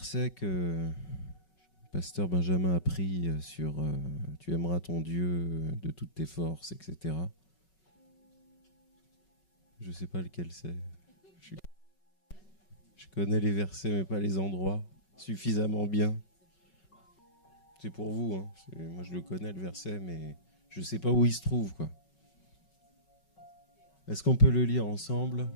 verset que Pasteur Benjamin a pris sur tu aimeras ton Dieu de toutes tes forces, etc. Je ne sais pas lequel c'est. Je connais les versets, mais pas les endroits suffisamment bien. C'est pour vous, hein. Moi je le connais le verset, mais je ne sais pas où il se trouve, quoi. Est-ce qu'on peut le lire ensemble ?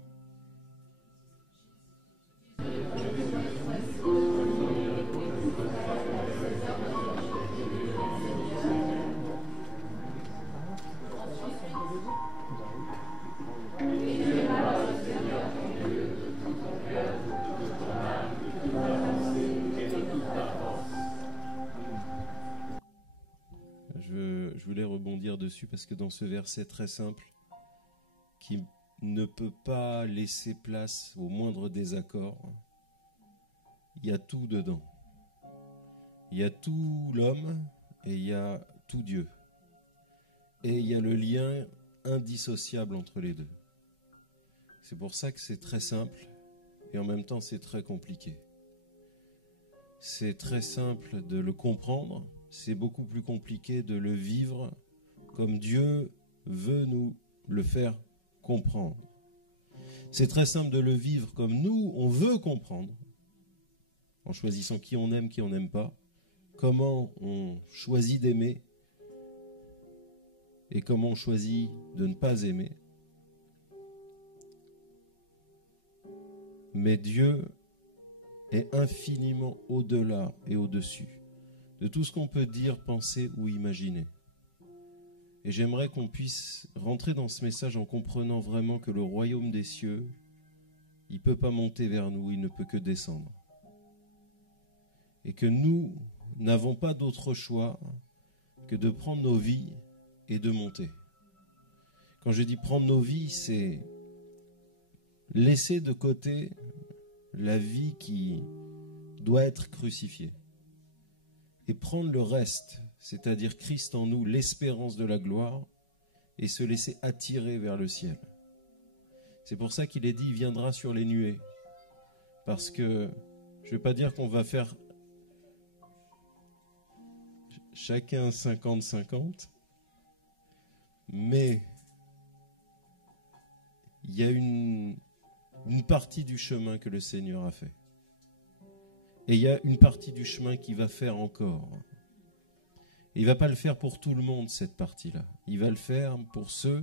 Je voulais rebondir dessus parce que dans ce verset très simple, qui ne peut pas laisser place au moindre désaccord, il y a tout dedans. Il y a tout l'homme et il y a tout Dieu. Et il y a le lien indissociable entre les deux. C'est pour ça que c'est très simple et en même temps c'est très compliqué. C'est très simple de le comprendre, c'est beaucoup plus compliqué de le vivre comme Dieu veut nous le faire comprendre. C'est très simple de le vivre comme nous, on veut comprendre, en choisissant qui on aime, qui on n'aime pas, comment on choisit d'aimer et comment on choisit de ne pas aimer. Mais Dieu est infiniment au-delà et au-dessus de tout ce qu'on peut dire, penser ou imaginer. Et j'aimerais qu'on puisse rentrer dans ce message en comprenant vraiment que le royaume des cieux, il ne peut pas monter vers nous, il ne peut que descendre. Et que nous n'avons pas d'autre choix que de prendre nos vies et de monter. Quand je dis prendre nos vies, c'est laisser de côté la vie qui doit être crucifiée et prendre le reste, c'est-à-dire Christ en nous, l'espérance de la gloire, et se laisser attirer vers le ciel. C'est pour ça qu'il est dit, il viendra sur les nuées. Parce que, je ne vais pas dire qu'on va faire chacun 50-50, mais il y a une partie du chemin que le Seigneur a fait. Et il y a une partie du chemin qu'il va faire encore. Et il ne va pas le faire pour tout le monde, cette partie-là. Il va le faire pour ceux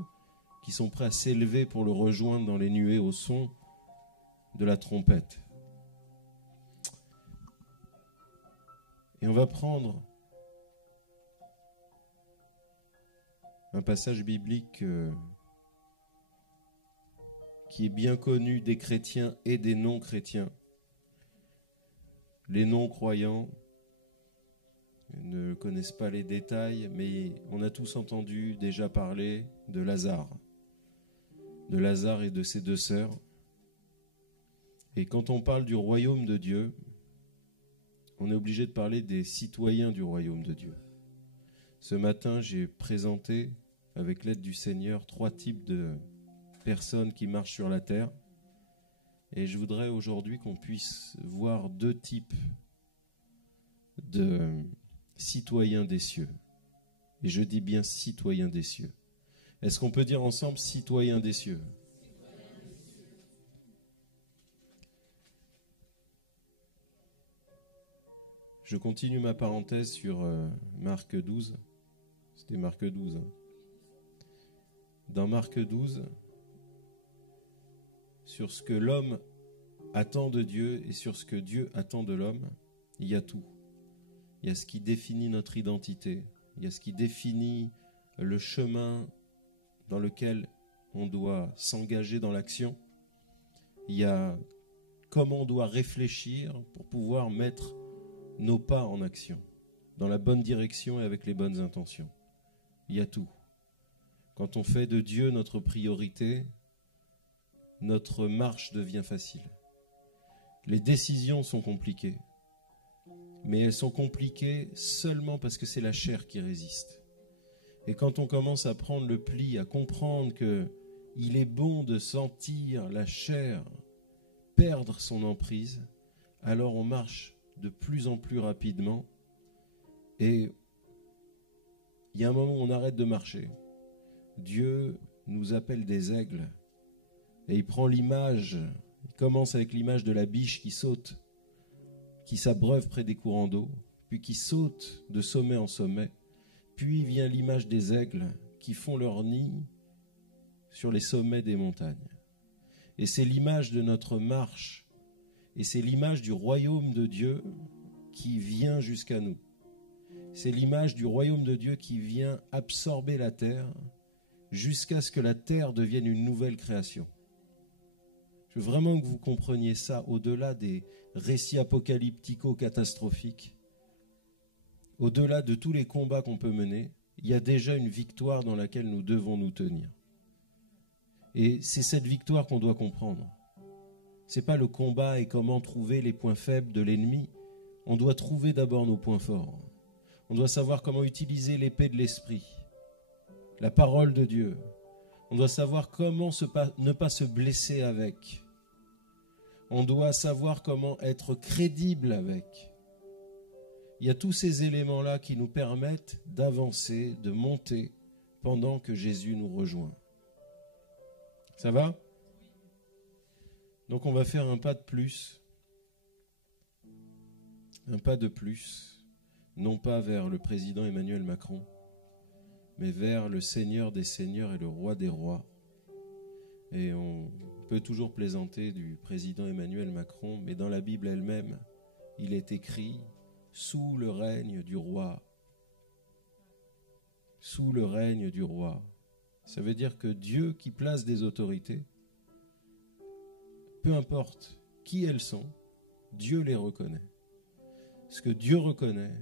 qui sont prêts à s'élever pour le rejoindre dans les nuées au son de la trompette. Et on va prendre un passage biblique qui est bien connu des chrétiens et des non-chrétiens. Les non-croyants ne connaissent pas les détails, mais on a tous entendu déjà parler de Lazare et de ses deux sœurs. Et quand on parle du royaume de Dieu, on est obligé de parler des citoyens du royaume de Dieu. Ce matin, j'ai présenté, avec l'aide du Seigneur, 3 types de personnes qui marchent sur la terre. Et je voudrais aujourd'hui qu'on puisse voir 2 types de citoyens des cieux. Et je dis bien citoyens des cieux. Est-ce qu'on peut dire ensemble citoyens des cieux ? Je continue ma parenthèse sur Marc 12. C'était Marc 12. Hein. Dans Marc 12, sur ce que l'homme attend de Dieu et sur ce que Dieu attend de l'homme, il y a tout. Il y a ce qui définit notre identité. Il y a ce qui définit le chemin dans lequel on doit s'engager dans l'action. Il y a comment on doit réfléchir pour pouvoir mettre nos pas en action, dans la bonne direction et avec les bonnes intentions. Il y a tout. Quand on fait de Dieu notre priorité, notre marche devient facile. Les décisions sont compliquées, mais elles sont compliquées seulement parce que c'est la chair qui résiste. Et quand on commence à prendre le pli, à comprendre qu'il est bon de sentir la chair perdre son emprise, alors on marche de plus en plus rapidement. Et il y a un moment où on arrête de marcher. Dieu nous appelle des aigles. Et il prend l'image, il commence avec l'image de la biche qui saute, qui s'abreuve près des courants d'eau, puis qui saute de sommet en sommet. Puis vient l'image des aigles qui font leur nid sur les sommets des montagnes. Et c'est l'image de notre marche, et c'est l'image du royaume de Dieu qui vient jusqu'à nous. C'est l'image du royaume de Dieu qui vient absorber la terre jusqu'à ce que la terre devienne une nouvelle création. Je veux vraiment que vous compreniez ça au-delà des récits apocalyptico-catastrophiques, au-delà de tous les combats qu'on peut mener. Il y a déjà une victoire dans laquelle nous devons nous tenir. Et c'est cette victoire qu'on doit comprendre. Ce n'est pas le combat et comment trouver les points faibles de l'ennemi. On doit trouver d'abord nos points forts. On doit savoir comment utiliser l'épée de l'esprit, la parole de Dieu. On doit savoir comment ne pas se blesser avec. On doit savoir comment être crédible avec. Il y a tous ces éléments-là qui nous permettent d'avancer, de monter pendant que Jésus nous rejoint. Ça va ? Donc on va faire un pas de plus. Un pas de plus, non pas vers le président Emmanuel Macron, mais vers le Seigneur des Seigneurs et le Roi des Rois. Et on peut toujours plaisanter du président Emmanuel Macron, mais dans la Bible elle-même, il est écrit « sous le règne du roi ». Sous le règne du roi. Ça veut dire que Dieu qui place des autorités, peu importe qui elles sont, Dieu les reconnaît. Ce que Dieu reconnaît,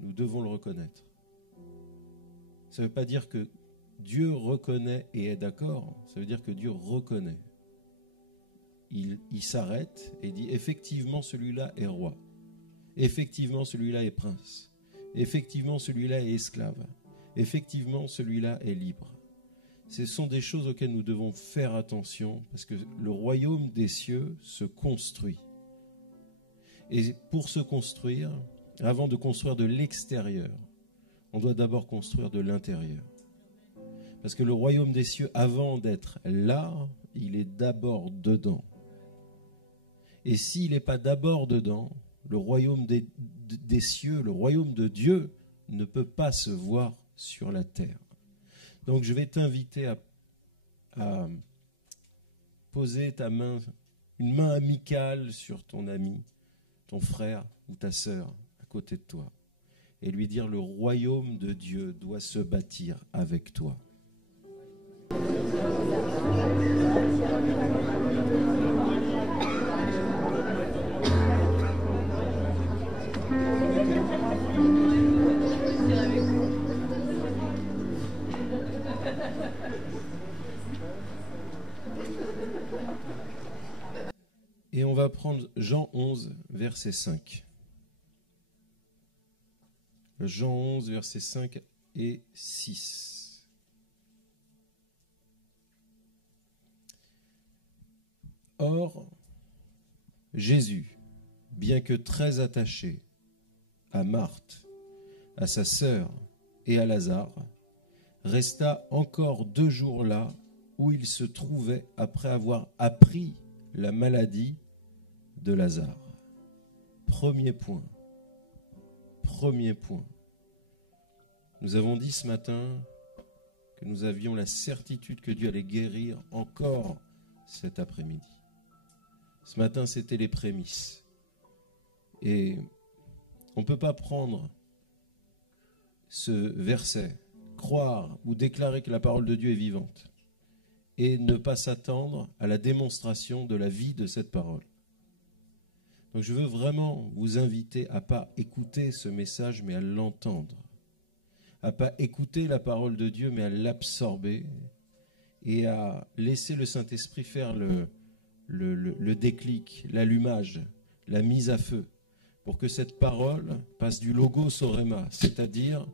nous devons le reconnaître. Ça ne veut pas dire que Dieu reconnaît et est d'accord, ça veut dire que Dieu reconnaît. Il s'arrête et dit effectivement celui-là est roi, effectivement celui-là est prince, effectivement celui-là est esclave, effectivement celui-là est libre. Ce sont des choses auxquelles nous devons faire attention parce que le royaume des cieux se construit. Et pour se construire, avant de construire de l'extérieur, on doit d'abord construire de l'intérieur. Parce que le royaume des cieux, avant d'être là, il est d'abord dedans. Et s'il n'est pas d'abord dedans, le royaume des cieux, le royaume de Dieu, ne peut pas se voir sur la terre. Donc je vais t'inviter à poser ta main, une main amicale sur ton ami, ton frère ou ta sœur à côté de toi, et lui dire le royaume de Dieu doit se bâtir avec toi. Et on va prendre Jean 11, verset 5. Jean 11, versets 5 et 6. Or, Jésus, bien que très attaché à Marthe, à sa sœur et à Lazare, resta encore 2 jours là où il se trouvait après avoir appris la maladie de Lazare. Premier point. Nous avons dit ce matin que nous avions la certitude que Dieu allait guérir encore cet après-midi. Ce matin, c'était les prémices. Et on ne peut pas prendre ce verset, croire ou déclarer que la parole de Dieu est vivante et ne pas s'attendre à la démonstration de la vie de cette parole. Donc je veux vraiment vous inviter à ne pas écouter ce message, mais à l'entendre. À ne pas écouter la parole de Dieu, mais à l'absorber et à laisser le Saint-Esprit faire le déclic, l'allumage, la mise à feu, pour que cette parole passe du logos au rhéma, c'est-à-dire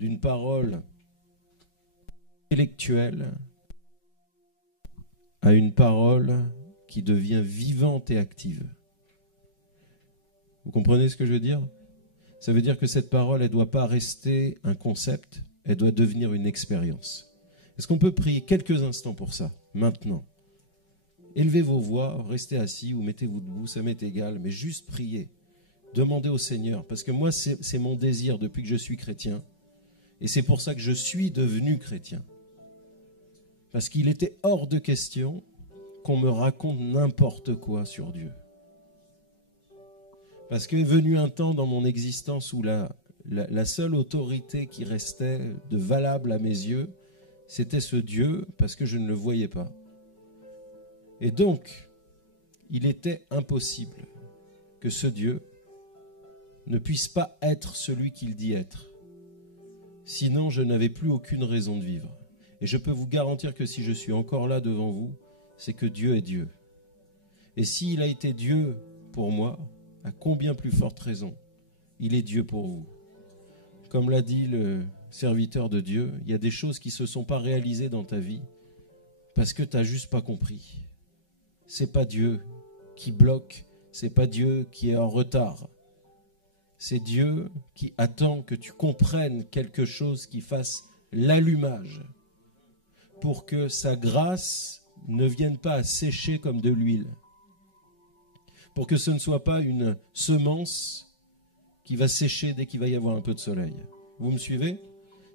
d'une parole intellectuelle à une parole qui devient vivante et active. Vous comprenez ce que je veux dire? Ça veut dire que cette parole, elle ne doit pas rester un concept, elle doit devenir une expérience. Est-ce qu'on peut prier quelques instants pour ça, maintenant? Élevez vos voix, restez assis ou mettez-vous debout, ça m'est égal, mais juste priez. Demandez au Seigneur, parce que moi, c'est mon désir depuis que je suis chrétien, et c'est pour ça que je suis devenu chrétien. Parce qu'il était hors de question qu'on me raconte n'importe quoi sur Dieu. Parce qu'est venu un temps dans mon existence où la seule autorité qui restait de valable à mes yeux, c'était ce Dieu, parce que je ne le voyais pas. Et donc, il était impossible que ce Dieu ne puisse pas être celui qu'il dit être. Sinon, je n'avais plus aucune raison de vivre. Et je peux vous garantir que si je suis encore là devant vous, c'est que Dieu est Dieu. Et s'il a été Dieu pour moi, à combien plus forte raison, il est Dieu pour vous. Comme l'a dit le serviteur de Dieu, il y a des choses qui ne se sont pas réalisées dans ta vie parce que tu n'as juste pas compris. Ce n'est pas Dieu qui bloque, ce n'est pas Dieu qui est en retard. C'est Dieu qui attend que tu comprennes quelque chose qui fasse l'allumage pour que sa grâce ne vienne pas à sécher comme de l'huile. Pour que ce ne soit pas une semence qui va sécher dès qu'il va y avoir un peu de soleil. Vous me suivez?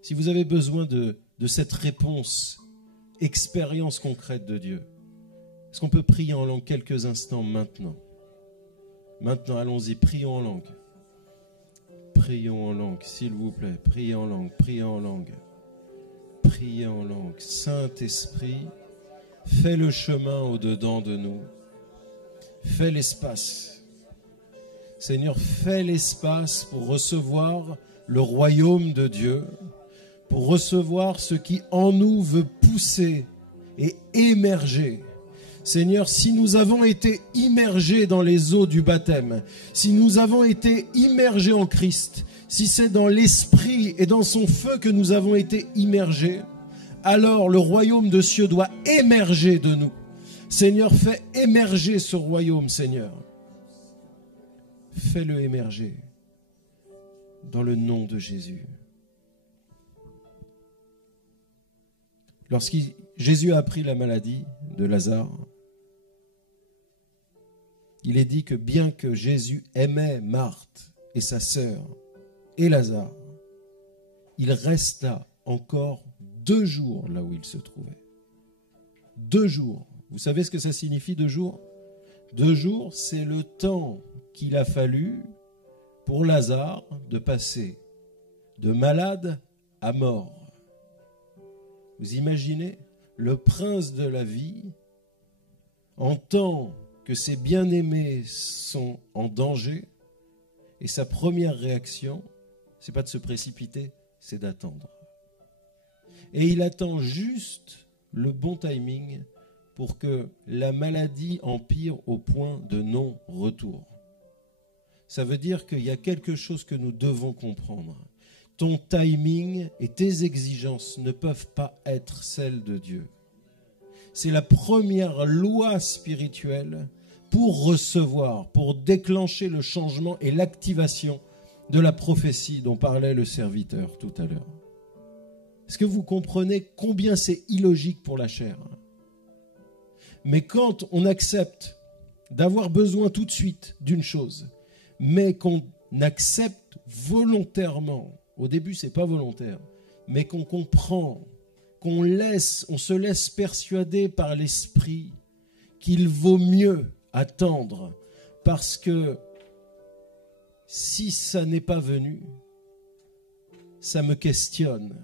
Si vous avez besoin de cette réponse, expérience concrète de Dieu, est-ce qu'on peut prier en langue quelques instants maintenant? Maintenant, allons-y, prions en langue. Prions en langue, s'il vous plaît. Priez en langue, priez en langue. Priez en langue. Saint-Esprit, fais le chemin au-dedans de nous. Fais l'espace. Seigneur, fais l'espace pour recevoir le royaume de Dieu, pour recevoir ce qui en nous veut pousser et émerger. Seigneur, si nous avons été immergés dans les eaux du baptême, si nous avons été immergés en Christ, si c'est dans l'Esprit et dans son feu que nous avons été immergés, alors le royaume de cieux doit émerger de nous. Seigneur, fais émerger ce royaume, Seigneur. Fais-le émerger dans le nom de Jésus. Lorsque Jésus a appris la maladie de Lazare, il est dit que bien que Jésus aimait Marthe et sa sœur et Lazare, il resta encore 2 jours là où il se trouvait. 2 jours. Vous savez ce que ça signifie 2 jours? 2 jours, c'est le temps qu'il a fallu pour Lazare de passer de malade à mort. Vous imaginez? Le prince de la vie entend que ses bien-aimés sont en danger et sa première réaction, ce n'est pas de se précipiter, c'est d'attendre. Et il attend juste le bon timing pour que la maladie empire au point de non-retour. Ça veut dire qu'il y a quelque chose que nous devons comprendre. Ton timing et tes exigences ne peuvent pas être celles de Dieu. C'est la première loi spirituelle pour recevoir, pour déclencher le changement et l'activation de la prophétie dont parlait le serviteur tout à l'heure. Est-ce que vous comprenez combien c'est illogique pour la chair? Mais quand on accepte d'avoir besoin tout de suite d'une chose, mais qu'on accepte volontairement, au début c'est pas volontaire, mais qu'on comprend, on se laisse persuader par l'esprit qu'il vaut mieux attendre, parce que si ça n'est pas venu, ça me questionne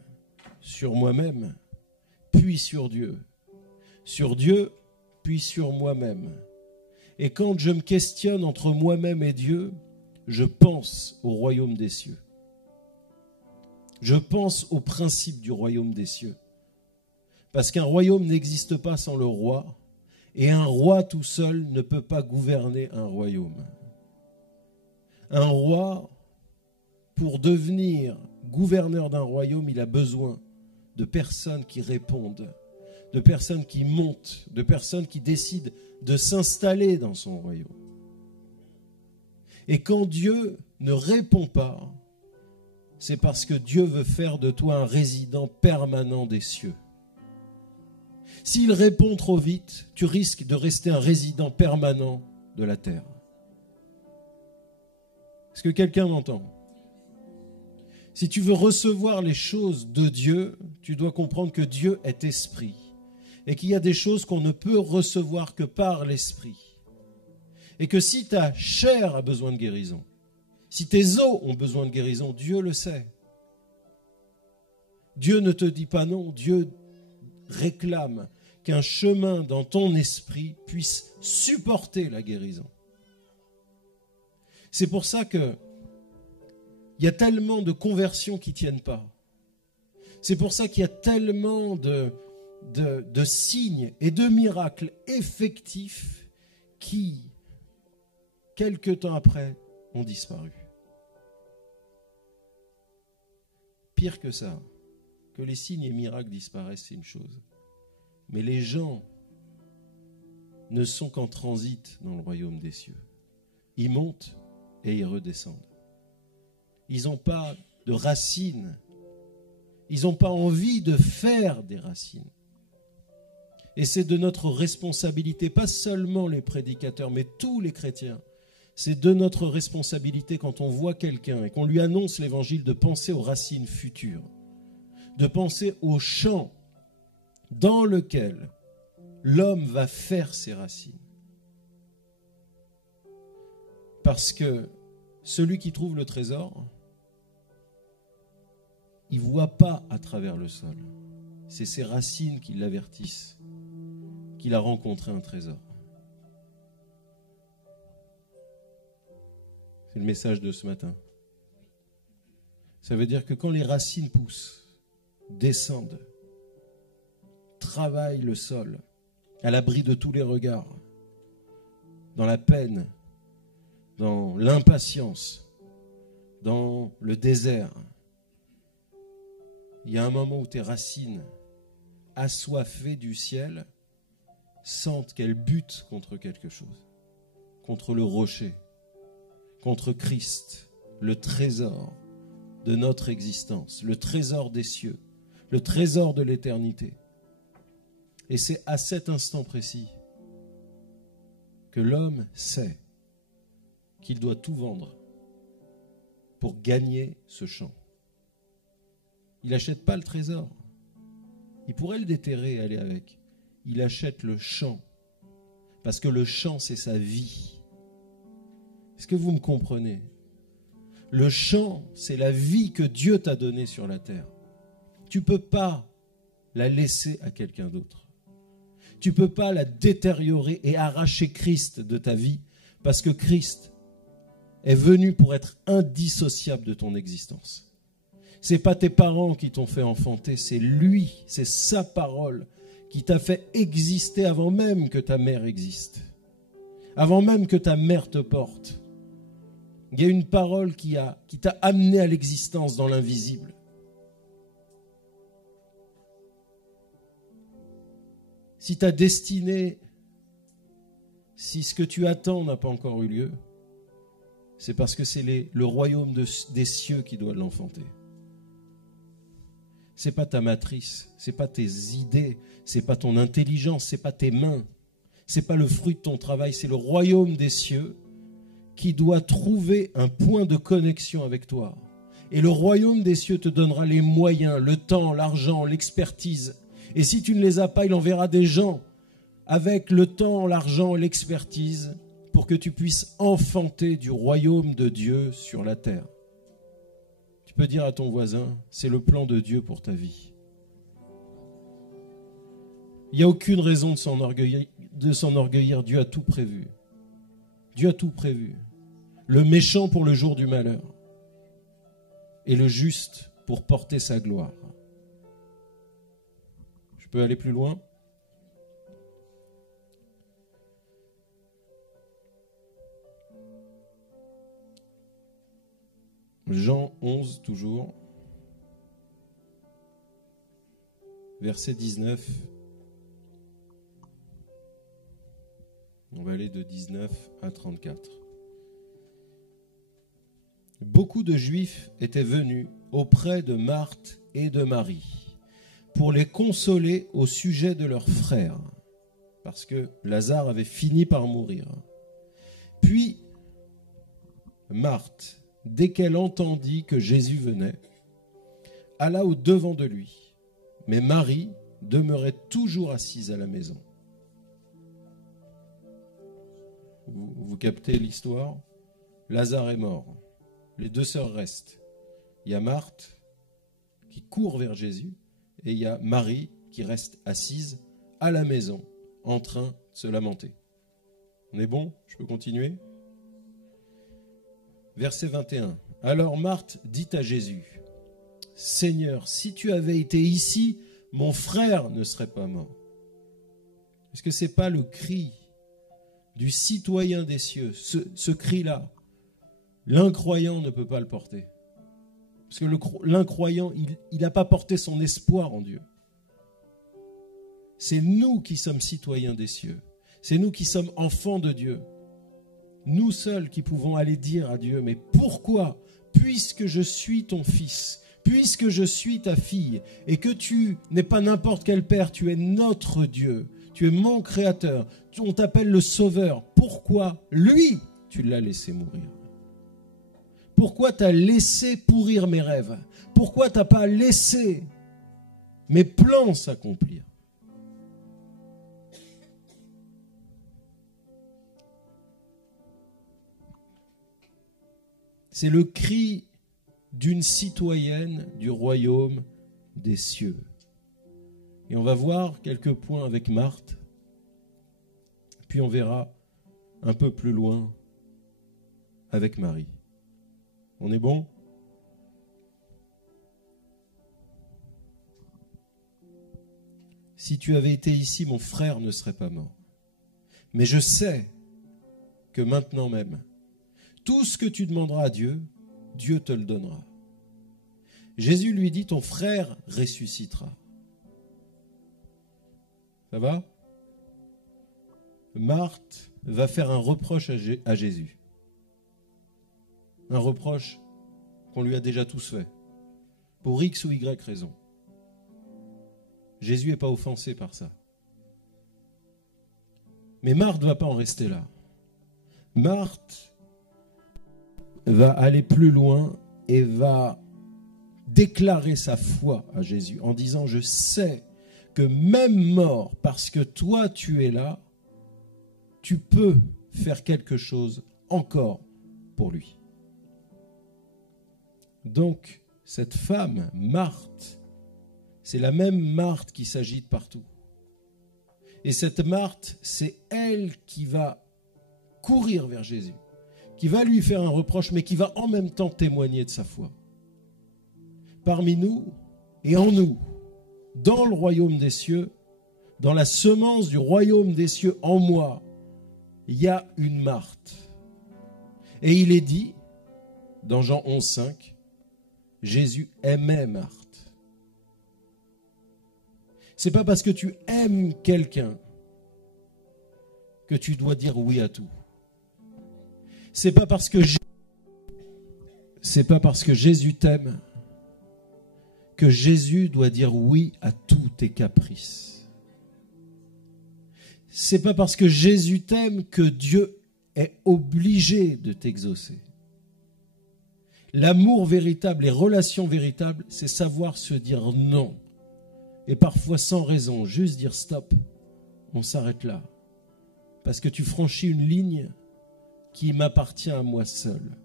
sur moi-même, puis sur Dieu, puis sur moi-même. Et quand je me questionne entre moi-même et Dieu, je pense au royaume des cieux. Je pense au principe du royaume des cieux. Parce qu'un royaume n'existe pas sans le roi, et un roi tout seul ne peut pas gouverner un royaume. Un roi, pour devenir gouverneur d'un royaume, il a besoin de personnes qui répondent, de personnes qui montent, de personnes qui décident de s'installer dans son royaume. Et quand Dieu ne répond pas, c'est parce que Dieu veut faire de toi un résident permanent des cieux. S'il répond trop vite, tu risques de rester un résident permanent de la terre. Est-ce que quelqu'un m'entend? Si tu veux recevoir les choses de Dieu, tu dois comprendre que Dieu est esprit et qu'il y a des choses qu'on ne peut recevoir que par l'esprit. Et que si ta chair a besoin de guérison, si tes os ont besoin de guérison, Dieu le sait. Dieu ne te dit pas non, Dieu réclame qu'un chemin dans ton esprit puisse supporter la guérison. C'est pour ça que il y a tellement de conversions qui ne tiennent pas. C'est pour ça qu'il y a tellement de signes et de miracles effectifs qui, quelque temps après, ont disparu. Pire que ça, que les signes et miracles disparaissent, c'est une chose. Mais les gens ne sont qu'en transit dans le royaume des cieux. Ils montent et ils redescendent. Ils n'ont pas de racines. Ils n'ont pas envie de faire des racines. Et c'est de notre responsabilité, pas seulement les prédicateurs, mais tous les chrétiens. C'est de notre responsabilité quand on voit quelqu'un et qu'on lui annonce l'évangile de penser aux racines futures, de penser au champ dans lequel l'homme va faire ses racines. Parce que celui qui trouve le trésor, il ne voit pas à travers le sol. C'est ses racines qui l'avertissent qu'il a rencontré un trésor. C'est le message de ce matin. Ça veut dire que quand les racines poussent, descendent, travaillent le sol, à l'abri de tous les regards, dans la peine, dans l'impatience, dans le désert, il y a un moment où tes racines, assoiffées du ciel, sentent qu'elles butent contre quelque chose, contre le rocher, contre Christ, le trésor de notre existence, le trésor des cieux, le trésor de l'éternité. Et c'est à cet instant précis que l'homme sait qu'il doit tout vendre pour gagner ce champ. Il n'achète pas le trésor. Il pourrait le déterrer et aller avec. Il achète le champ. Parce que le champ, c'est sa vie. Est-ce que vous me comprenez? Le champ, c'est la vie que Dieu t'a donnée sur la terre. Tu ne peux pas la laisser à quelqu'un d'autre. Tu ne peux pas la détériorer et arracher Christ de ta vie parce que Christ est venu pour être indissociable de ton existence. Ce n'est pas tes parents qui t'ont fait enfanter, c'est lui, c'est sa parole qui t'a fait exister avant même que ta mère existe, avant même que ta mère te porte. Il y a une parole qui t'a amené à l'existence dans l'invisible. Si ta destinée, si ce que tu attends n'a pas encore eu lieu, c'est parce que c'est le royaume des cieux qui doit l'enfanter. C'est pas ta matrice, c'est pas tes idées, c'est pas ton intelligence, c'est pas tes mains, c'est pas le fruit de ton travail, c'est le royaume des cieux qui doit trouver un point de connexion avec toi. Et le royaume des cieux te donnera les moyens, le temps, l'argent, l'expertise. Et si tu ne les as pas, il enverra des gens avec le temps, l'argent et l'expertise pour que tu puisses enfanter du royaume de Dieu sur la terre. Tu peux dire à ton voisin, c'est le plan de Dieu pour ta vie. Il n'y a aucune raison de s'enorgueillir. Dieu a tout prévu. Dieu a tout prévu. Le méchant pour le jour du malheur et le juste pour porter sa gloire. Je peux aller plus loin ? Jean 11, toujours, verset 19. On va aller de 19 à 34. beaucoup de Juifs étaient venus auprès de Marthe et de Marie pour les consoler au sujet de leur frère, parce que Lazare avait fini par mourir. Puis, Marthe, dès qu'elle entendit que Jésus venait, alla au-devant de lui. Mais Marie demeurait toujours assise à la maison. Vous captez l'histoire? Lazare est mort. Les deux sœurs restent. Il y a Marthe qui court vers Jésus et il y a Marie qui reste assise à la maison en train de se lamenter. On est bon? Je peux continuer? Verset 21. Alors Marthe dit à Jésus, « Seigneur, si tu avais été ici, mon frère ne serait pas mort. » Est-ce que ce n'est pas le cri du citoyen des cieux, ce cri-là? L'incroyant ne peut pas le porter. Parce que l'incroyant, il n'a pas porté son espoir en Dieu. C'est nous qui sommes citoyens des cieux. C'est nous qui sommes enfants de Dieu. Nous seuls qui pouvons aller dire à Dieu, mais pourquoi, puisque je suis ton fils, puisque je suis ta fille, et que tu n'es pas n'importe quel père, tu es notre Dieu, tu es mon créateur, on t'appelle le sauveur, pourquoi lui, tu l'as laissé mourir? Pourquoi tu as laissé pourrir mes rêves? Pourquoi tu n'as pas laissé mes plans s'accomplir? C'est le cri d'une citoyenne du royaume des cieux. Et on va voir quelques points avec Marthe, puis on verra un peu plus loin avec Marie. On est bon? Si tu avais été ici, mon frère ne serait pas mort. Mais je sais que maintenant même, tout ce que tu demanderas à Dieu, Dieu te le donnera. Jésus lui dit, ton frère ressuscitera. Ça va? Marthe va faire un reproche à Jésus. Un reproche qu'on lui a déjà tous fait. Pour X ou Y raison. Jésus n'est pas offensé par ça. Mais Marthe ne va pas en rester là. Marthe va aller plus loin et va déclarer sa foi à Jésus en disant, je sais que même mort, parce que toi tu es là, tu peux faire quelque chose encore pour lui. Donc, cette femme, Marthe, c'est la même Marthe qui s'agite partout. Et cette Marthe, c'est elle qui va courir vers Jésus, qui va lui faire un reproche, mais qui va en même temps témoigner de sa foi. Parmi nous et en nous, dans le royaume des cieux, dans la semence du royaume des cieux en moi, il y a une Marthe. Et il est dit, dans Jean 11,5, Jésus aimait Marthe. C'est pas parce que tu aimes quelqu'un que tu dois dire oui à tout. C'est pas parce que Jésus t'aime que Jésus doit dire oui à tous tes caprices. C'est pas parce que Jésus t'aime que Dieu est obligé de t'exaucer. L'amour véritable, les relations véritables, c'est savoir se dire non. Et parfois sans raison, juste dire stop, on s'arrête là. Parce que tu franchis une ligne qui m'appartient à moi seul.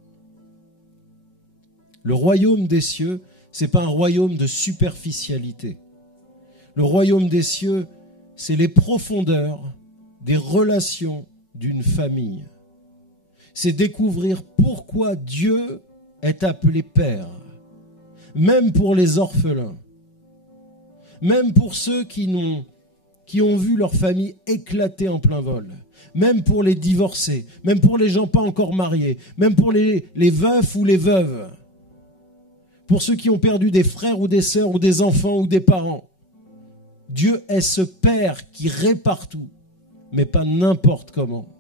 Le royaume des cieux, ce n'est pas un royaume de superficialité. Le royaume des cieux, c'est les profondeurs des relations d'une famille. C'est découvrir pourquoi Dieu est appelé Père, même pour les orphelins, même pour ceux qui ont vu leur famille éclater en plein vol, même pour les divorcés, même pour les gens pas encore mariés, même pour les veufs ou les veuves, pour ceux qui ont perdu des frères ou des sœurs ou des enfants ou des parents. Dieu est ce Père qui répare tout, mais pas n'importe comment.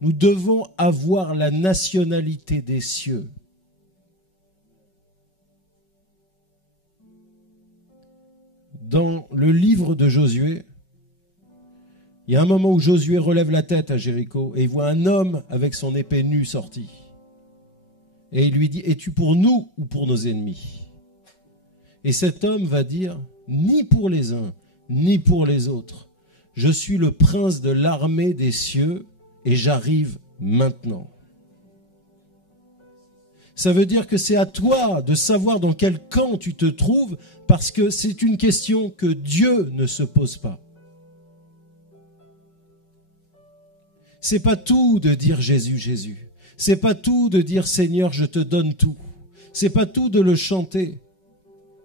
Nous devons avoir la nationalité des cieux. dans le livre de Josué, il y a un moment où Josué relève la tête à Jéricho et il voit un homme avec son épée nue sortie. Et il lui dit, es-tu pour nous ou pour nos ennemis? Et cet homme va dire, ni pour les uns, ni pour les autres. Je suis le prince de l'armée des cieux et j'arrive maintenant. Ça veut dire que c'est à toi de savoir dans quel camp tu te trouves, parce que c'est une question que Dieu ne se pose pas. C'est pas tout de dire Jésus, Jésus. C'est pas tout de dire Seigneur, je te donne tout. C'est pas tout de le chanter.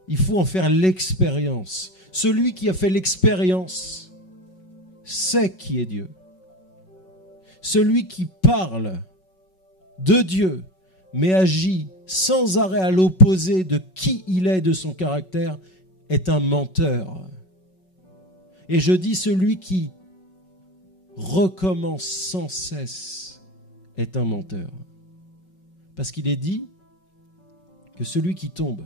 Il faut en faire l'expérience. Celui qui a fait l'expérience sait qui est Dieu. Celui qui parle de Dieu, mais agit sans arrêt à l'opposé de qui il est, de son caractère, est un menteur. Et je dis celui qui recommence sans cesse est un menteur. Parce qu'il est dit que celui qui tombe,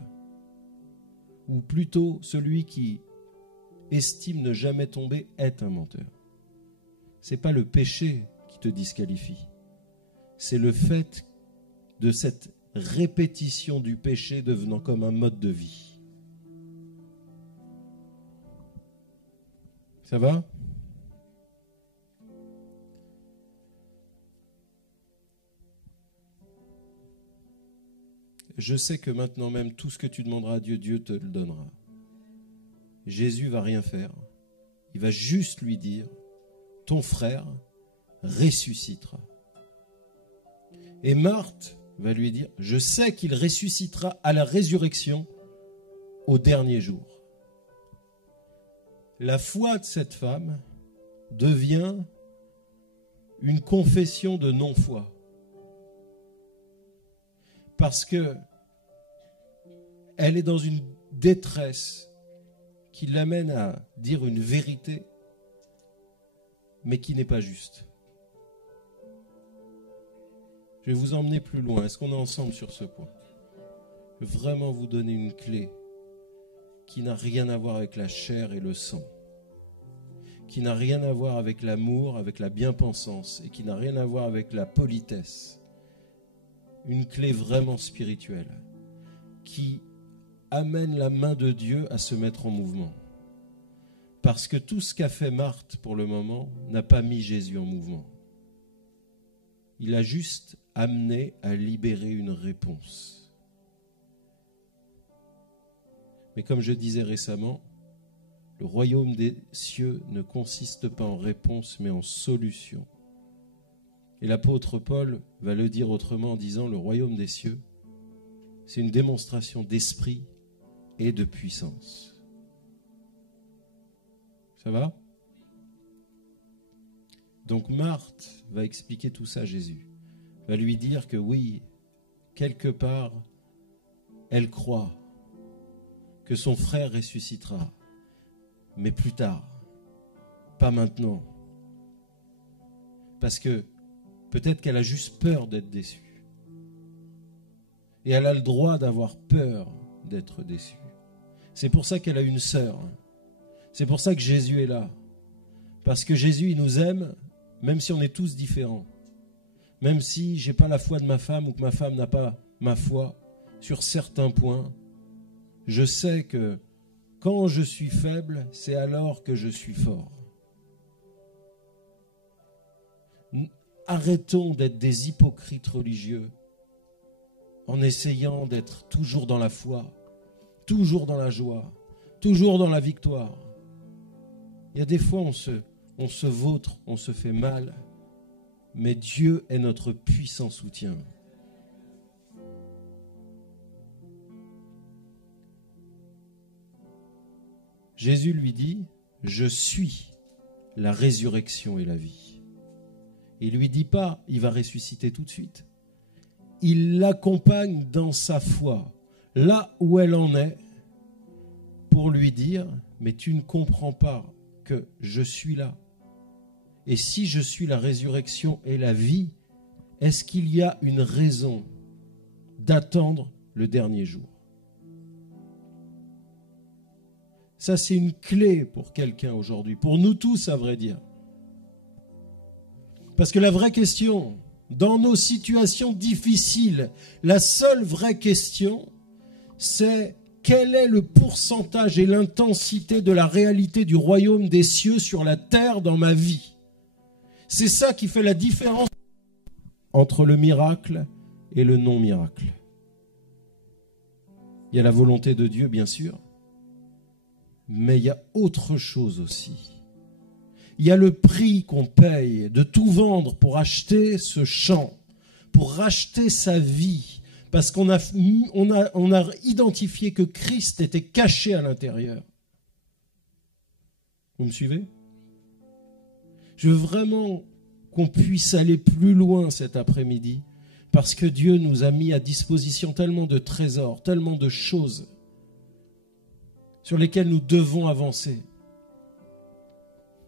ou plutôt celui qui estime ne jamais tomber, est un menteur. Ce n'est pas le péché qui te disqualifie, c'est le fait de cette répétition du péché devenant comme un mode de vie. Ça va ? Je sais que maintenant même, tout ce que tu demanderas à Dieu, Dieu te le donnera. Jésus ne va rien faire. Il va juste lui dire, ton frère ressuscitera. Et Marthe va lui dire, je sais qu'il ressuscitera à la résurrection au dernier jour. La foi de cette femme devient une confession de non-foi. Parce que elle est dans une détresse qui l'amène à dire une vérité, mais qui n'est pas juste. Je vais vous emmener plus loin. Est-ce qu'on est ensemble sur ce point? Je veux vraiment vous donner une clé qui n'a rien à voir avec la chair et le sang, qui n'a rien à voir avec l'amour, avec la bien-pensance, et qui n'a rien à voir avec la politesse. Une clé vraiment spirituelle qui amène la main de Dieu à se mettre en mouvement. Parce que tout ce qu'a fait Marthe pour le moment n'a pas mis Jésus en mouvement. Il a juste amené à libérer une réponse. Mais comme je disais récemment, le royaume des cieux ne consiste pas en réponse mais en solution. Et l'apôtre Paul va le dire autrement en disant le royaume des cieux, c'est une démonstration d'esprit et de puissance. Ça va? Donc Marthe va expliquer tout ça à Jésus. Va lui dire que oui, quelque part, elle croit que son frère ressuscitera, mais plus tard, pas maintenant. Parce que peut-être qu'elle a juste peur d'être déçue. Et elle a le droit d'avoir peur d'être déçue. C'est pour ça qu'elle a une sœur. C'est pour ça que Jésus est là. Parce que Jésus, il nous aime, même si on est tous différents. Même si je n'ai pas la foi de ma femme ou que ma femme n'a pas ma foi sur certains points, je sais que quand je suis faible, c'est alors que je suis fort. Arrêtons d'être des hypocrites religieux en essayant d'être toujours dans la foi, toujours dans la joie, toujours dans la victoire. Il y a des fois on se vautre, on se fait mal, mais Dieu est notre puissant soutien. Jésus lui dit, je suis la résurrection et la vie. Il ne lui dit pas, il va ressusciter tout de suite. Il l'accompagne dans sa foi, là où elle en est, pour lui dire, mais tu ne comprends pas que je suis là. Et si je suis la résurrection et la vie, est-ce qu'il y a une raison d'attendre le dernier jour? Ça, c'est une clé pour quelqu'un aujourd'hui, pour nous tous, à vrai dire. Parce que la vraie question, dans nos situations difficiles, la seule vraie question, c'est quel est le pourcentage et l'intensité de la réalité du royaume des cieux sur la terre dans ma vie. C'est ça qui fait la différence entre le miracle et le non-miracle. Il y a la volonté de Dieu, bien sûr, mais il y a autre chose aussi. Il y a le prix qu'on paye de tout vendre pour acheter ce champ, pour racheter sa vie, parce qu'on a identifié que Christ était caché à l'intérieur. Vous me suivez? Je veux vraiment qu'on puisse aller plus loin cet après-midi, parce que Dieu nous a mis à disposition tellement de trésors, tellement de choses sur lesquelles nous devons avancer.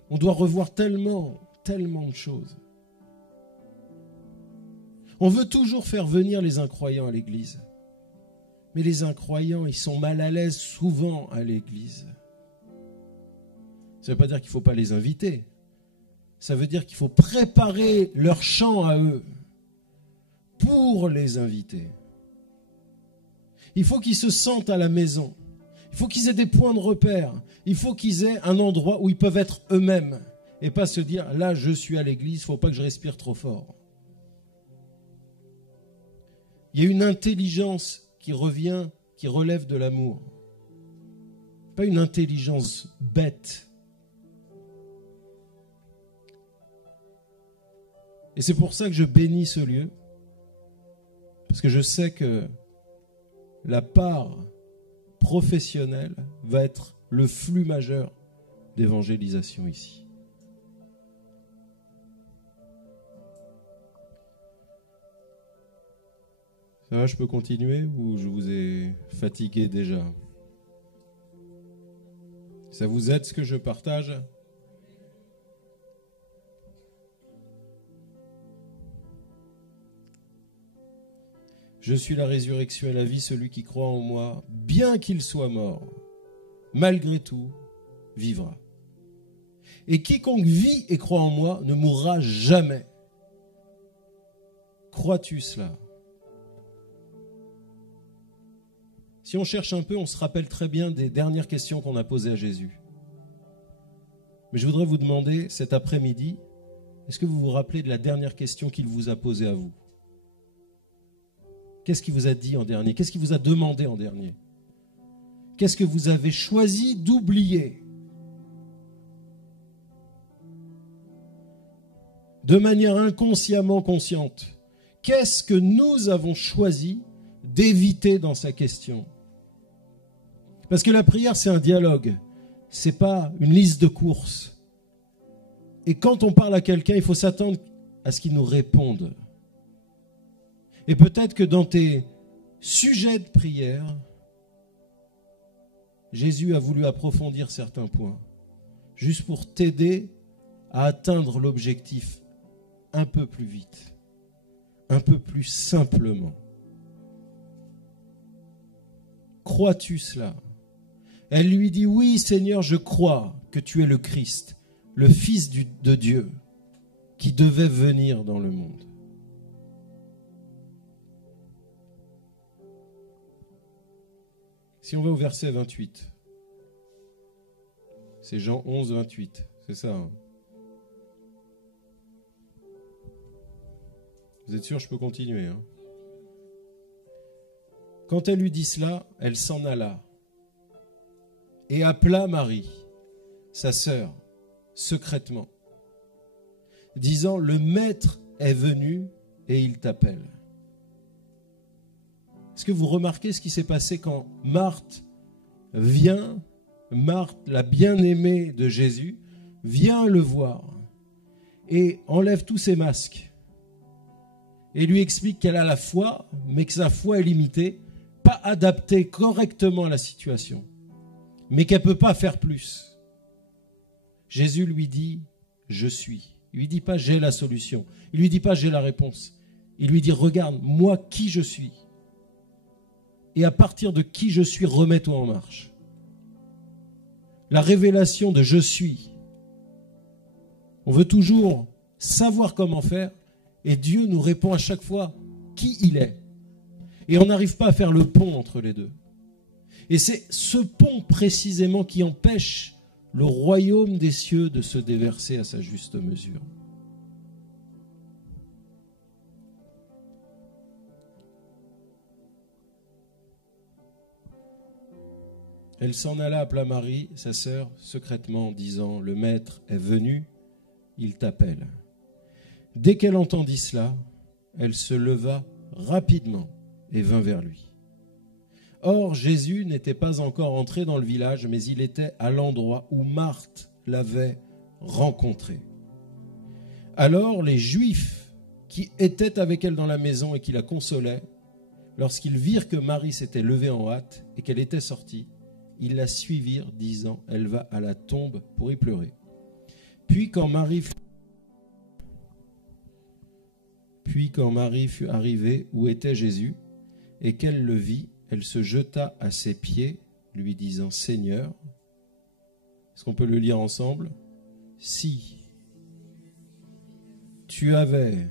On doit revoir tellement de choses. On veut toujours faire venir les incroyants à l'église. Mais les incroyants, ils sont mal à l'aise souvent à l'église. Ça ne veut pas dire qu'il ne faut pas les inviter. Ça veut dire qu'il faut préparer leur chant à eux pour les inviter. Il faut qu'ils se sentent à la maison. Il faut qu'ils aient des points de repère. Il faut qu'ils aient un endroit où ils peuvent être eux-mêmes et pas se dire « là, je suis à l'église, il ne faut pas que je respire trop fort ». Il y a une intelligence qui revient, qui relève de l'amour. Pas une intelligence bête. Et c'est pour ça que je bénis ce lieu. Parce que je sais que la part professionnelle va être le flux majeur d'évangélisation ici. Ça va, je peux continuer ou je vous ai fatigué déjà? Ça vous aide ce que je partage? Je suis la résurrection et la vie, celui qui croit en moi, bien qu'il soit mort, malgré tout, vivra. Et quiconque vit et croit en moi ne mourra jamais. Crois-tu cela? Si on cherche un peu, on se rappelle très bien des dernières questions qu'on a posées à Jésus. Mais je voudrais vous demander cet après-midi, est-ce que vous vous rappelez de la dernière question qu'il vous a posée à vous? Qu'est-ce qu'il vous a dit en dernier? Qu'est-ce qu'il vous a demandé en dernier? Qu'est-ce que vous avez choisi d'oublier? De manière inconsciemment consciente, qu'est-ce que nous avons choisi d'éviter dans sa question? Parce que la prière, c'est un dialogue. Ce n'est pas une liste de courses. Et quand on parle à quelqu'un, il faut s'attendre à ce qu'il nous réponde. Et peut-être que dans tes sujets de prière, Jésus a voulu approfondir certains points, juste pour t'aider à atteindre l'objectif un peu plus vite, un peu plus simplement. Crois-tu cela? Elle lui dit, oui Seigneur, je crois que tu es le Christ, le Fils de Dieu, qui devait venir dans le monde. Si on va au verset 28, c'est Jean 11, 28, c'est ça. Hein? Vous êtes sûr, je peux continuer. Hein? Quand elle lui dit cela, elle s'en alla et appela Marie, sa sœur, secrètement, disant, le Maître est venu et il t'appelle. Est-ce que vous remarquez ce qui s'est passé quand Marthe vient, Marthe, la bien-aimée de Jésus, vient le voir et enlève tous ses masques et lui explique qu'elle a la foi, mais que sa foi est limitée, pas adaptée correctement à la situation, mais qu'elle ne peut pas faire plus. Jésus lui dit, je suis. Il lui dit pas, j'ai la solution. Il lui dit pas, j'ai la réponse. Il lui dit, regarde, moi qui je suis. Et à partir de qui je suis, remets-toi en marche. la révélation de « je suis ». On veut toujours savoir comment faire et Dieu nous répond à chaque fois qui il est. Et on n'arrive pas à faire le pont entre les deux. Et c'est ce pont précisément qui empêche le royaume des cieux de se déverser à sa juste mesure. Elle s'en alla, appela Marie, sa sœur, secrètement, disant « Le maître est venu, il t'appelle. » Dès qu'elle entendit cela, elle se leva rapidement et vint vers lui. Or, Jésus n'était pas encore entré dans le village, mais il était à l'endroit où Marthe l'avait rencontré. Alors, les Juifs qui étaient avec elle dans la maison et qui la consolaient, lorsqu'ils virent que Marie s'était levée en hâte et qu'elle était sortie, ils la suivirent, disant « Elle va à la tombe pour y pleurer. » Puis quand Marie fut arrivée où était Jésus, et qu'elle le vit, elle se jeta à ses pieds, lui disant « Seigneur », est-ce qu'on peut le lire ensemble? « Si tu avais... »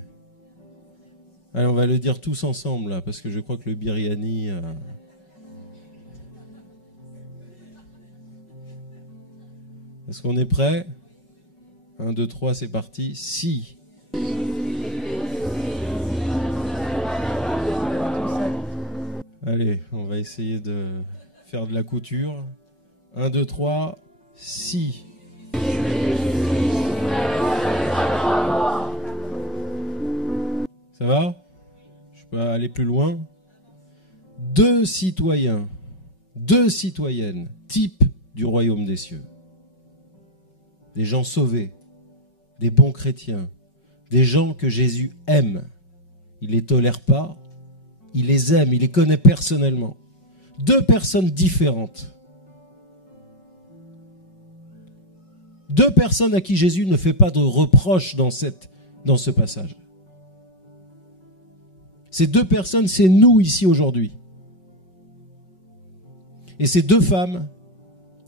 Allez, on va le dire tous ensemble, là, parce que je crois que le biryani... Est-ce qu'on est prêt? 1, 2, 3, c'est parti. Si. Allez, on va essayer de faire de la couture. 1, 2, 3, si. Ça va? Je peux aller plus loin. 2 citoyens, 2 citoyennes, type du royaume des cieux. Des gens sauvés, des bons chrétiens, des gens que Jésus aime. Il ne les tolère pas, il les aime, il les connaît personnellement. 2 personnes différentes. 2 personnes à qui Jésus ne fait pas de reproches dans ce passage. Ces 2 personnes, c'est nous ici aujourd'hui. Et ces 2 femmes,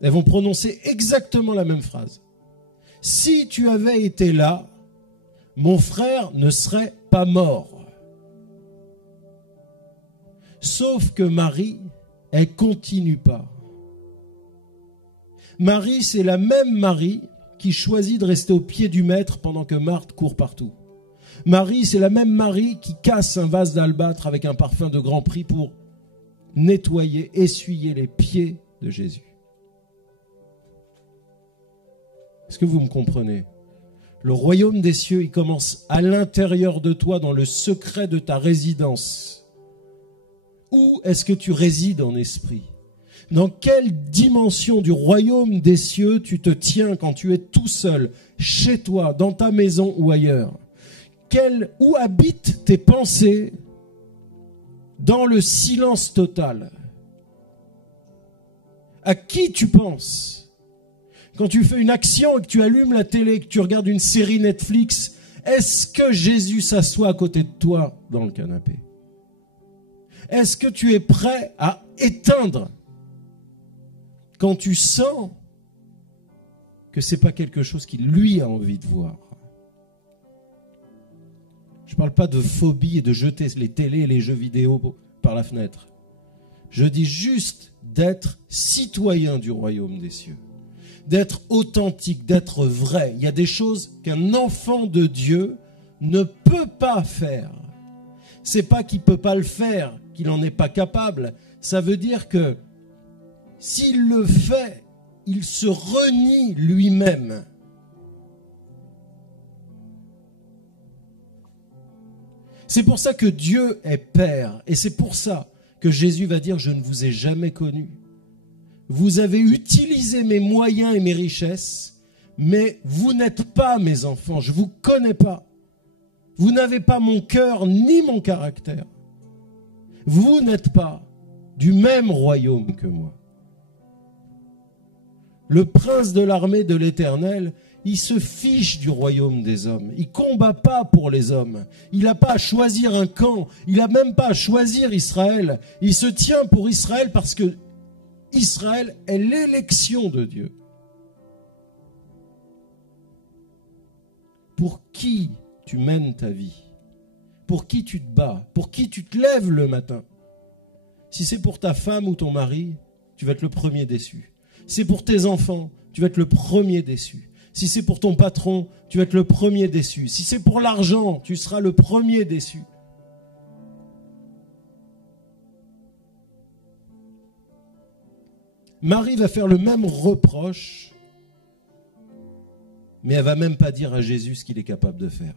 elles vont prononcer exactement la même phrase. Si tu avais été là, mon frère ne serait pas mort. Sauf que Marie, elle continue pas. Marie, c'est la même Marie qui choisit de rester au pied du maître pendant que Marthe court partout. Marie, c'est la même Marie qui casse un vase d'albâtre avec un parfum de grand prix pour nettoyer, essuyer les pieds de Jésus. Est-ce que vous me comprenez? Le royaume des cieux, il commence à l'intérieur de toi, dans le secret de ta résidence. Où est-ce que tu résides en esprit? Dans quelle dimension du royaume des cieux tu te tiens quand tu es tout seul, chez toi, dans ta maison ou ailleurs? Où habitent tes pensées dans le silence total? À qui tu penses? Quand tu fais une action et que tu allumes la télé, que tu regardes une série Netflix, est-ce que Jésus s'assoit à côté de toi dans le canapé? Est-ce que tu es prêt à éteindre quand tu sens que ce n'est pas quelque chose qu'il lui a envie de voir? Je ne parle pas de phobie et de jeter les télés et les jeux vidéo par la fenêtre. Je dis juste d'être citoyen du royaume des cieux. D'être authentique, d'être vrai. Il y a des choses qu'un enfant de Dieu ne peut pas faire. C'est pas qu'il ne peut pas le faire, qu'il n'en est pas capable. Ça veut dire que s'il le fait, il se renie lui-même. C'est pour ça que Dieu est Père. Et c'est pour ça que Jésus va dire « Je ne vous ai jamais connu ». Vous avez utilisé mes moyens et mes richesses, mais vous n'êtes pas mes enfants, je ne vous connais pas. Vous n'avez pas mon cœur ni mon caractère. Vous n'êtes pas du même royaume que moi. Le prince de l'armée de l'Éternel, il se fiche du royaume des hommes. Il ne combat pas pour les hommes. Il n'a pas à choisir un camp. Il n'a même pas à choisir Israël. Il se tient pour Israël parce que Israël est l'élection de Dieu. pour qui tu mènes ta vie, pour qui tu te bats, pour qui tu te lèves le matin. Si c'est pour ta femme ou ton mari, tu vas être le premier déçu. Si c'est pour tes enfants, tu vas être le premier déçu. Si c'est pour ton patron, tu vas être le premier déçu. Si c'est pour l'argent, tu seras le premier déçu. Marie va faire le même reproche, mais elle va même pas dire à Jésus ce qu'il est capable de faire.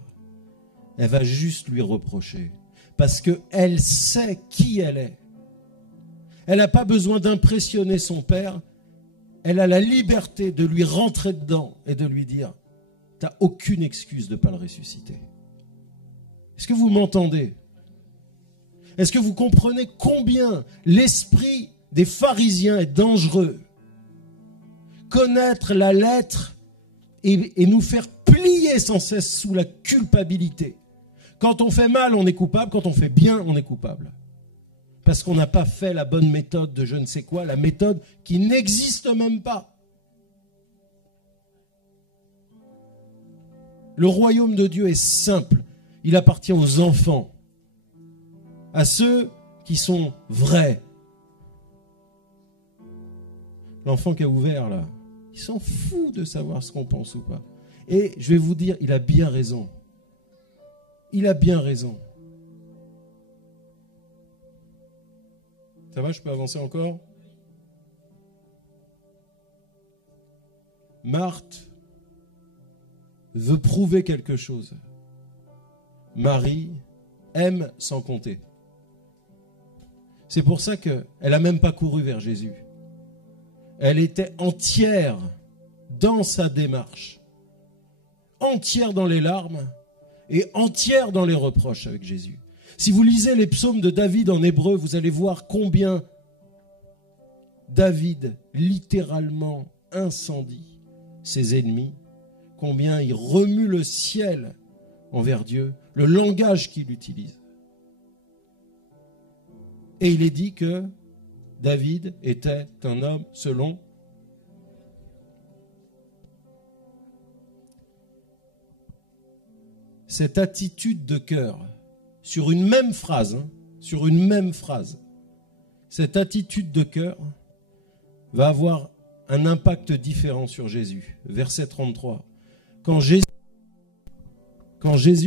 Elle va juste lui reprocher, parce qu'elle sait qui elle est. Elle n'a pas besoin d'impressionner son père. Elle a la liberté de lui rentrer dedans et de lui dire « T'as aucune excuse de ne pas le ressusciter. » Est-ce que vous m'entendez? Est-ce que vous comprenez combien l'esprit des pharisiens est dangereux? Connaître la lettre et nous faire plier sans cesse sous la culpabilité. Quand on fait mal, on est coupable. Quand on fait bien, on est coupable. Parce qu'on n'a pas fait la bonne méthode de je ne sais quoi, la méthode qui n'existe même pas. Le royaume de Dieu est simple. Il appartient aux enfants, à ceux qui sont vrais. L'enfant qui a ouvert là, il s'en fout de savoir ce qu'on pense ou pas. Et je vais vous dire, il a bien raison. Il a bien raison. Ça va, je peux avancer encore? Marthe veut prouver quelque chose. Marie aime sans compter. C'est pour ça qu'elle n'a même pas couru vers Jésus. Elle était entière dans sa démarche, entière dans les larmes et entière dans les reproches avec Jésus. Si vous lisez les psaumes de David en hébreu, vous allez voir combien David littéralement incendie ses ennemis, combien il remue le ciel envers Dieu, le langage qu'il utilise. Et il est dit que David était un homme selon cette attitude de cœur. Sur une même phrase, cette attitude de cœur va avoir un impact différent sur Jésus. Verset 33. Quand Jésus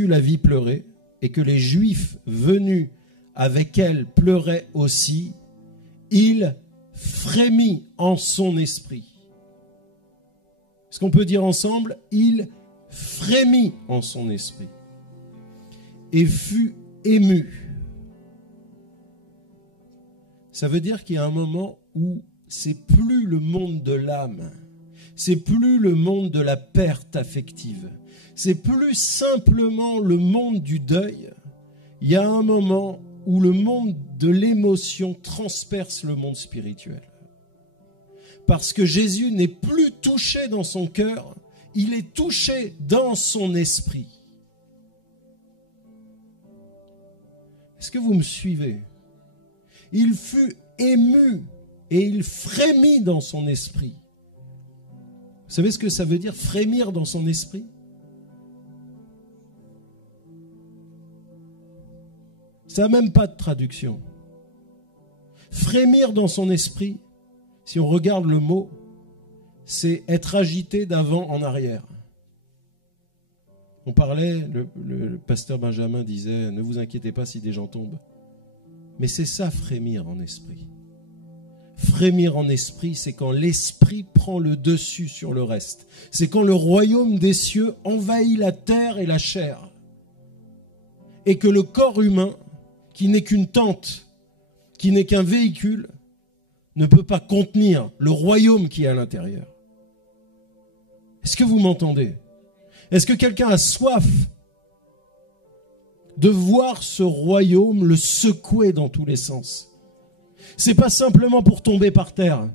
la vit pleurer et que les Juifs venus avec elle pleuraient aussi, il frémit en son esprit. Est-ce qu'on peut dire ensemble? Il frémit en son esprit et fut ému. Ça veut dire qu'il y a un moment où c'est plus le monde de l'âme, c'est plus le monde de la perte affective, c'est plus simplement le monde du deuil. Il y a un moment où le monde de l'émotion transperce le monde spirituel. Parce que Jésus n'est plus touché dans son cœur, il est touché dans son esprit. Est-ce que vous me suivez? Il fut ému et il frémit dans son esprit. Vous savez ce que ça veut dire, frémir dans son esprit? Ça n'a même pas de traduction. Frémir dans son esprit, si on regarde le mot, c'est être agité d'avant en arrière. On parlait, le pasteur Benjamin disait, ne vous inquiétez pas si des gens tombent. Mais c'est ça, frémir en esprit. Frémir en esprit, c'est quand l'esprit prend le dessus sur le reste. C'est quand le royaume des cieux envahit la terre et la chair. Et que le corps humain, qui n'est qu'une tente, qui n'est qu'un véhicule, ne peut pas contenir le royaume qui est à l'intérieur. Est-ce que vous m'entendez? Est-ce que quelqu'un a soif de voir ce royaume le secouer dans tous les sens? C'est pas simplement pour tomber par terre.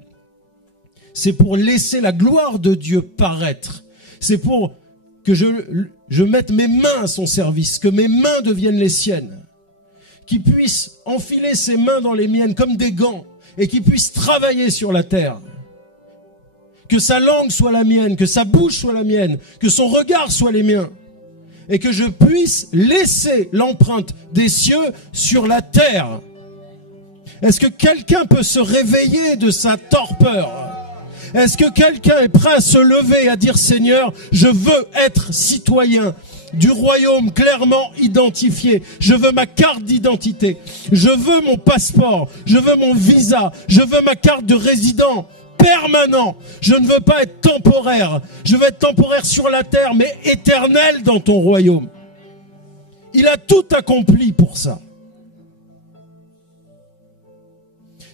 C'est pour laisser la gloire de Dieu paraître. C'est pour que je mette mes mains à son service, que mes mains deviennent les siennes, qu'il puisse enfiler ses mains dans les miennes comme des gants et qu'il puisse travailler sur la terre. Que sa langue soit la mienne, que sa bouche soit la mienne, que son regard soit les miens. et que je puisse laisser l'empreinte des cieux sur la terre. Est-ce que quelqu'un peut se réveiller de sa torpeur? Est-ce que quelqu'un est prêt à se lever et à dire, Seigneur, je veux être citoyen du royaume clairement identifié. Je veux ma carte d'identité. Je veux mon passeport. Je veux mon visa. Je veux ma carte de résident permanent. Je ne veux pas être temporaire. Je veux être temporaire sur la terre, mais éternel dans ton royaume. Il a tout accompli pour ça.